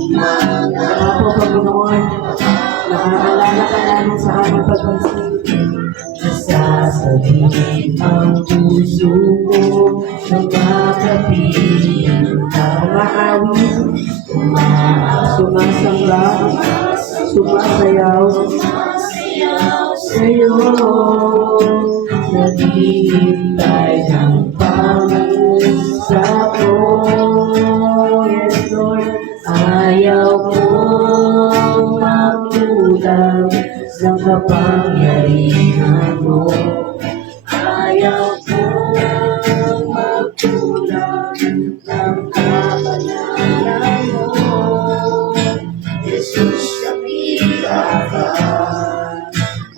Kaya po, Panginoon, nakaalala ka namin sa aming pagpansin. Nasasabihin ang puso ko na makapiling ka. Umaawit, sumasamba, sumasayaw sa'yo. Naghihintay ng pangusap mo. Yes, Lord, ayaw ko makulang ng kapangyarihan mo. Ayaw ko magkulang ng kabanalan mo. Jesus, nakita ka,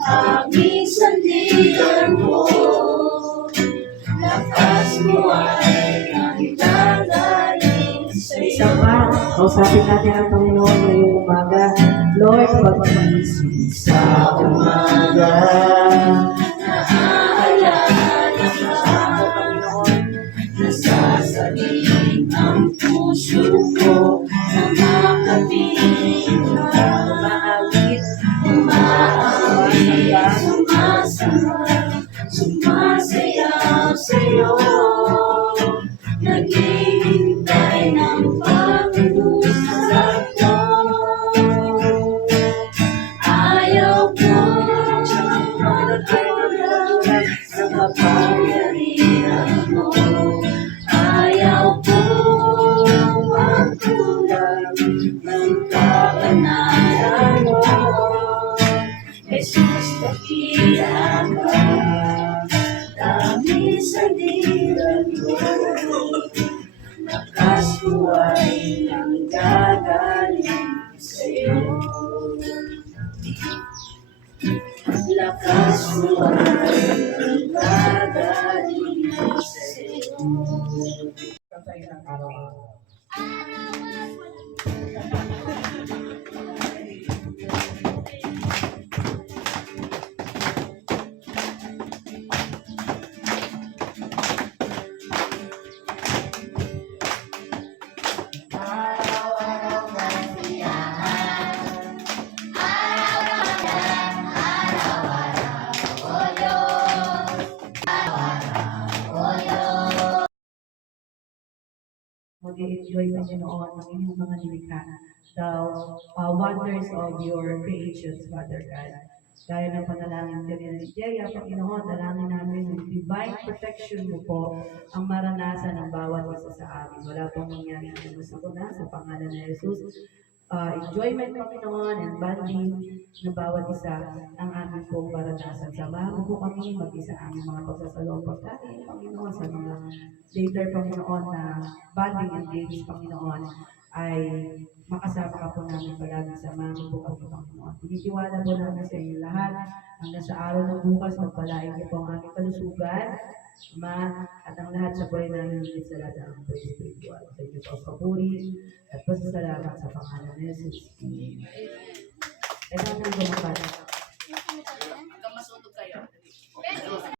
aming sandigan mo. Lakas mo ay nanggagaling sa'yo. Isa pa, kausapin natin ang Panginoon ngayong umaga. Lord, pag-isip sa umaga, naaalala ka, Panginoon. Nasasabihin ang puso ko na makapiling ka. Umaawit, sumasamba, sumasayaw sa'yo. Naghihintay ng pag-usap mo. Ayaw ko magkulang sa kapangyarihan mo. Ayaw ko magkulang ng kabanalan mo. Jesus, dakila ka, dami sandigan mo. Lakas ko ay nanggagaling sa'yo. Lakas ko ay nanggagaling sa'yo. Kantayin ang araw-araw. Mag-enjoy, Panginoon, ng inyong mga nilikha. The wonders of your creations, Father God. Gaya ng panalangin kanina ni Jaya, Panginoon, dalangin namin yung divine protection mo po ang maranasan ng bawat isa sa amin. Wala pong mangyari ang masakuna sa pangalan ni Jesus. Enjoyment, Panginoon, and bonding ng bawat isa ang aming pong maranasan. Samahan mo po kami mag-isa aming mga pagsasalong pagkain, Panginoon, sa mga later, Panginoon, na bonding and games, Panginoon, ay makasama ka po namin palagi. Samahan mo po kami, Panginoon. Tinitiwala po namin sa inyo lahat hanggang sa araw ng bukas, magpalain niyo po ang aming kalusugan, Ama, at ang lahat sa buhay namin higit sa lahat ang praise spiritual. Sa inyo po ang papuri at pasasalamat sa pangalan ni Jesus. Amen. Kaya namin gumawa. Hanggang masunog kayo.